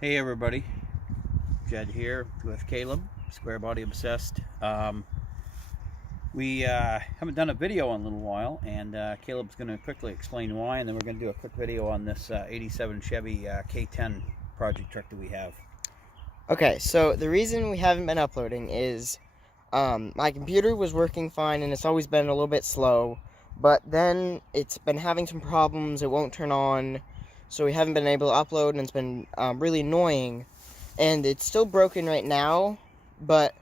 Hey everybody, Jed here with Caleb, Square Body Obsessed. We haven't done a video in a little while, and Caleb's going to quickly explain why, and then we're going to do a quick video on this 87 Chevy K10 project truck that we have. Okay, so the reason we haven't been uploading is my computer was working fine and it's always been a little bit slow, but then it's been having some problems, it won't turn on, so we haven't been able to upload, and it's been really annoying. And it's still broken right now, but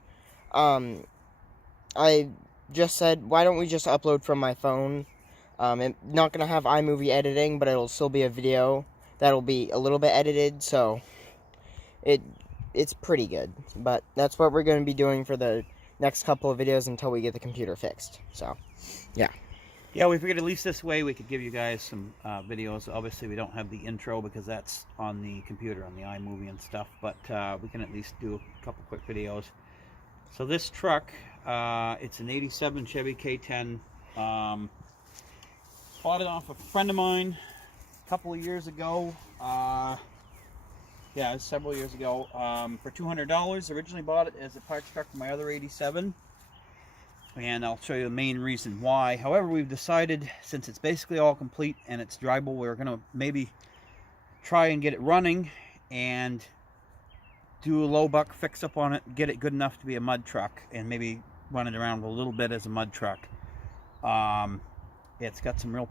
I just said, why don't we just upload from my phone? It's not going to have iMovie editing, but it'll still be a video that'll be a little bit edited, so it's pretty good. But that's what we're going to be doing for the next couple of videos until we get the computer fixed. So, yeah. Yeah, we figured at least this way we could give you guys some videos. Obviously, we don't have the intro because that's on the computer, on the iMovie and stuff, but we can at least do a couple quick videos. So this truck, it's an 87 Chevy K10. Bought it off a friend of mine a couple of years ago. Yeah, it was several years ago, for $200. Originally bought it as a parts truck for my other 87. And I'll show you the main reason why. However, we've decided, since it's basically all complete and it's drivable, we're going to maybe try and get it running and do a low buck fix up on it, get it good enough to be a mud truck, and maybe run it around a little bit as a mud truck. It's got some real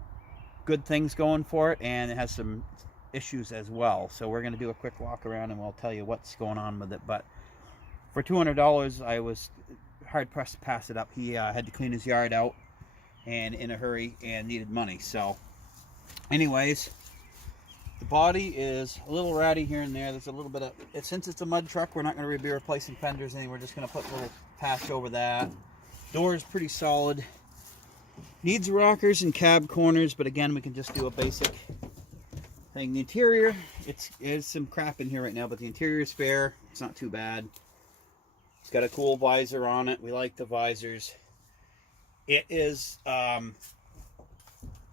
good things going for it, and it has some issues as well. So we're going to do a quick walk around and we'll tell you what's going on with it. But for $200, I was hard pressed to pass it up. He had to clean his yard out and in a hurry and needed money. So anyways, the body is a little ratty here and there. There's a little bit of it. Since it's a mud truck, we're not going to be replacing fenders anymore. We're just going to put a little patch over that. Door is pretty solid. Needs rockers and cab corners, but again, we can just do a basic thing. The interior, there's some crap in here right now, but the interior is fair. It's not too bad. It's got a cool visor on it. We like the visors. It is,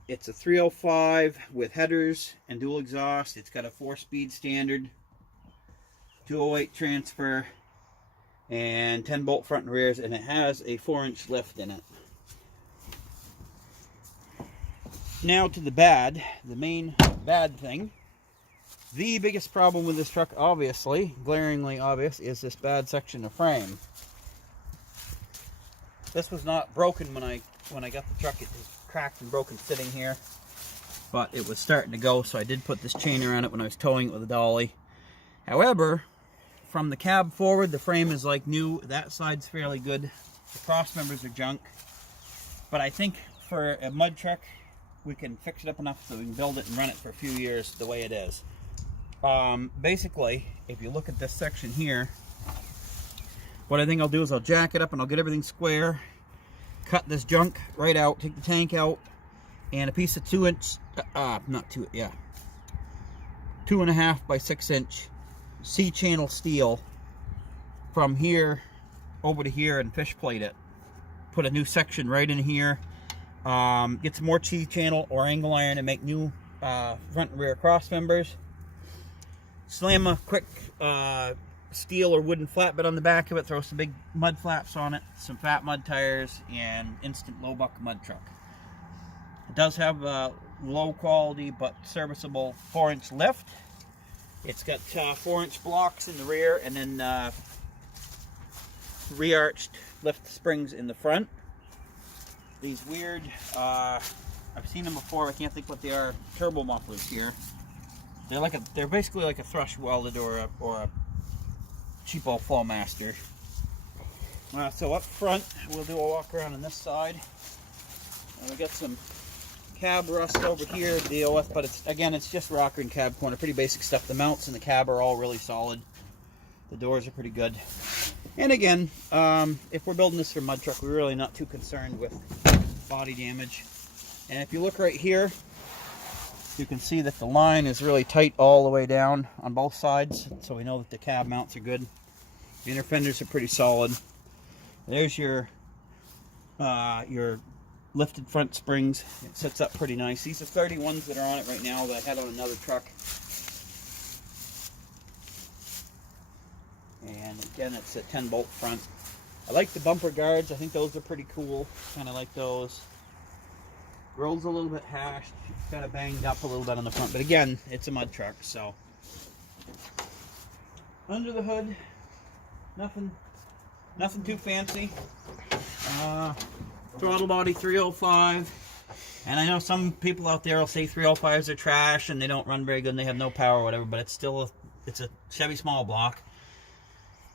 it's a 305 with headers and dual exhaust. It's got a 4-speed standard, 208 transfer, and 10-bolt front and rears, and it has a 4-inch lift in it. Now to the bad, the main bad thing. The biggest problem with this truck, obviously, glaringly obvious, is this bad section of frame. This was not broken when I got the truck. It was cracked and broken sitting here, but it was starting to go, so I did put this chain around it when I was towing it with a dolly. However, from the cab forward, the frame is like new. That side's fairly good. The cross members are junk, but I think for a mud truck, we can fix it up enough so we can build it and run it for a few years the way it is. Basically, if you look at this section here, what I think I'll do is I'll jack it up and I'll get everything square, cut this junk right out, take the tank out, and a piece of 2.5 by 6 inch C-channel steel from here over to here and fish plate it. Put a new section right in here. Get some more C-channel or angle iron and make new front and rear cross members. Slam a quick steel or wooden flatbed on the back of it, throw some big mud flaps on it, some fat mud tires, and instant low buck mud truck. It does have a low quality but serviceable 4-inch lift. It's got 4-inch blocks in the rear, and then re-arched lift springs in the front. These weird, I've seen them before, I can't think what they are, turbo mufflers here. They're basically like a thrush welded or a cheapo Flowmaster. So up front, we'll do a walk around on this side. And we got some cab rust over here to deal with, but it's just rocker and cab corner, pretty basic stuff. The mounts in the cab are all really solid. The doors are pretty good. And again, if we're building this for a mud truck, we're really not too concerned with body damage. And if you look right here, you can see that the line is really tight all the way down on both sides, so we know that the cab mounts are good. The inner fenders are pretty solid. There's your lifted front springs. It sits up pretty nice. These are 31s that are on it right now that I had on another truck. And again, it's a 10-bolt front. I like the bumper guards. I think those are pretty cool. Kind of like those. Grill's a little bit hashed. Kind of banged up a little bit on the front. But again, it's a mud truck, so. Under the hood, nothing too fancy. Throttle body 305. And I know some people out there will say 305s are trash and they don't run very good and they have no power or whatever, but it's still it's a Chevy small block.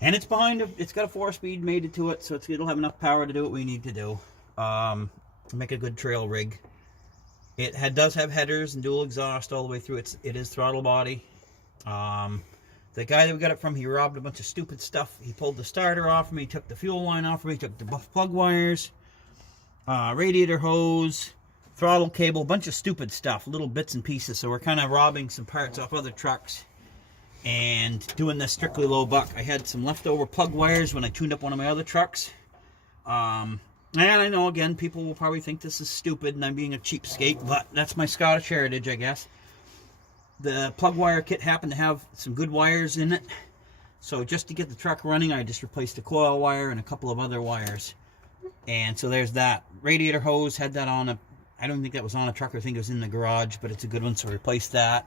And it's it's got a 4-speed mated to it, so it'll have enough power to do what we need to do. Make a good trail rig. It does have headers and dual exhaust all the way through. It is throttle body. The guy that we got it from, he robbed a bunch of stupid stuff. He pulled the starter off of me, took the fuel line off of me, took the plug wires, radiator hose, throttle cable, a bunch of stupid stuff, little bits and pieces. So we're kind of robbing some parts off other trucks and doing this strictly low buck. I had some leftover plug wires when I tuned up one of my other trucks. And I know, again, people will probably think this is stupid and I'm being a cheapskate, but that's my Scottish heritage, I guess. The plug wire kit happened to have some good wires in it. So just to get the truck running, I just replaced the coil wire and a couple of other wires. And so there's that. Radiator hose, had that on I don't think that was on a truck, I think it was in the garage, but it's a good one, so I replaced that.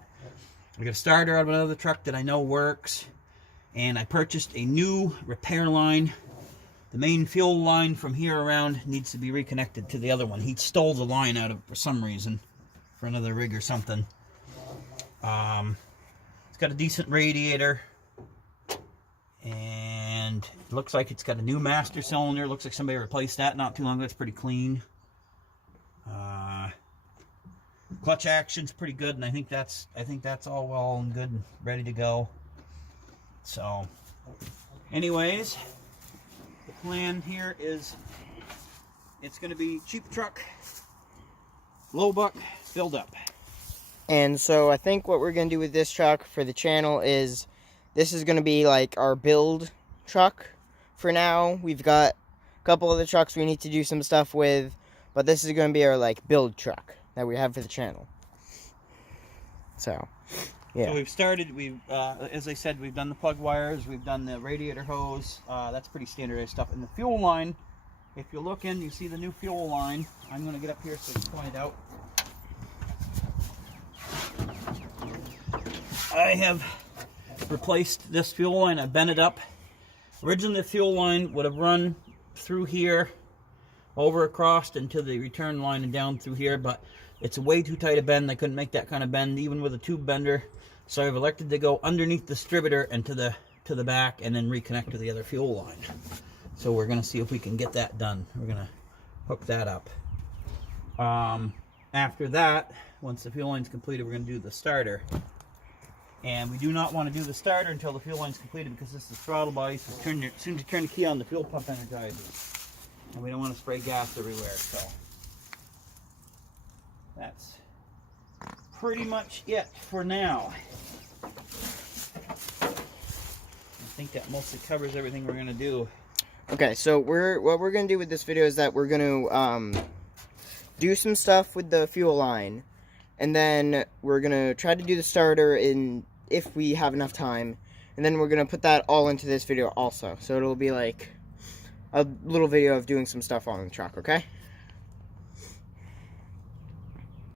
I got a starter out of another truck that I know works. And I purchased a new repair line. The main fuel line from here around needs to be reconnected to the other one. He stole the line out of for some reason, for another rig or something. It's got a decent radiator. And it looks like it's got a new master cylinder. Looks like somebody replaced that not too long ago. It's pretty clean. Clutch action's pretty good, and I think that's all well and good and ready to go. So, anyways, the plan here is it's going to be cheap truck, low buck, build up. And so I think what we're going to do with this truck for the channel is this is going to be like our build truck for now. We've got a couple of the trucks we need to do some stuff with, but this is going to be our like build truck that we have for the channel. So, yeah. So we've started, as I said, we've done the plug wires, we've done the radiator hose, that's pretty standardized stuff. And the fuel line, if you look in, you see the new fuel line. I'm going to get up here so you can point it out. I have replaced this fuel line, I bent it up. Originally the fuel line would have run through here, over across into the return line and down through here, but it's way too tight a bend. I couldn't make that kind of bend even with a tube bender, so I've elected to go underneath the distributor and to the back and then reconnect to the other fuel line. So we're going to see if we can get that done. We're going to hook that up. After that, once the fuel line's completed, we're going to do the starter. And we do not want to do the starter until the fuel line's completed because this is throttle body, so as soon as you turn the key on, the fuel pump energizes. And we don't want to spray gas everywhere, so that's pretty much it for now. I think that mostly covers everything we're going to do. Okay, so what we're going to do with this video is that we're going to do some stuff with the fuel line, and then we're going to try to do the starter if we have enough time, and then we're going to put that all into this video also. So it'll be like a little video of doing some stuff on the truck, okay?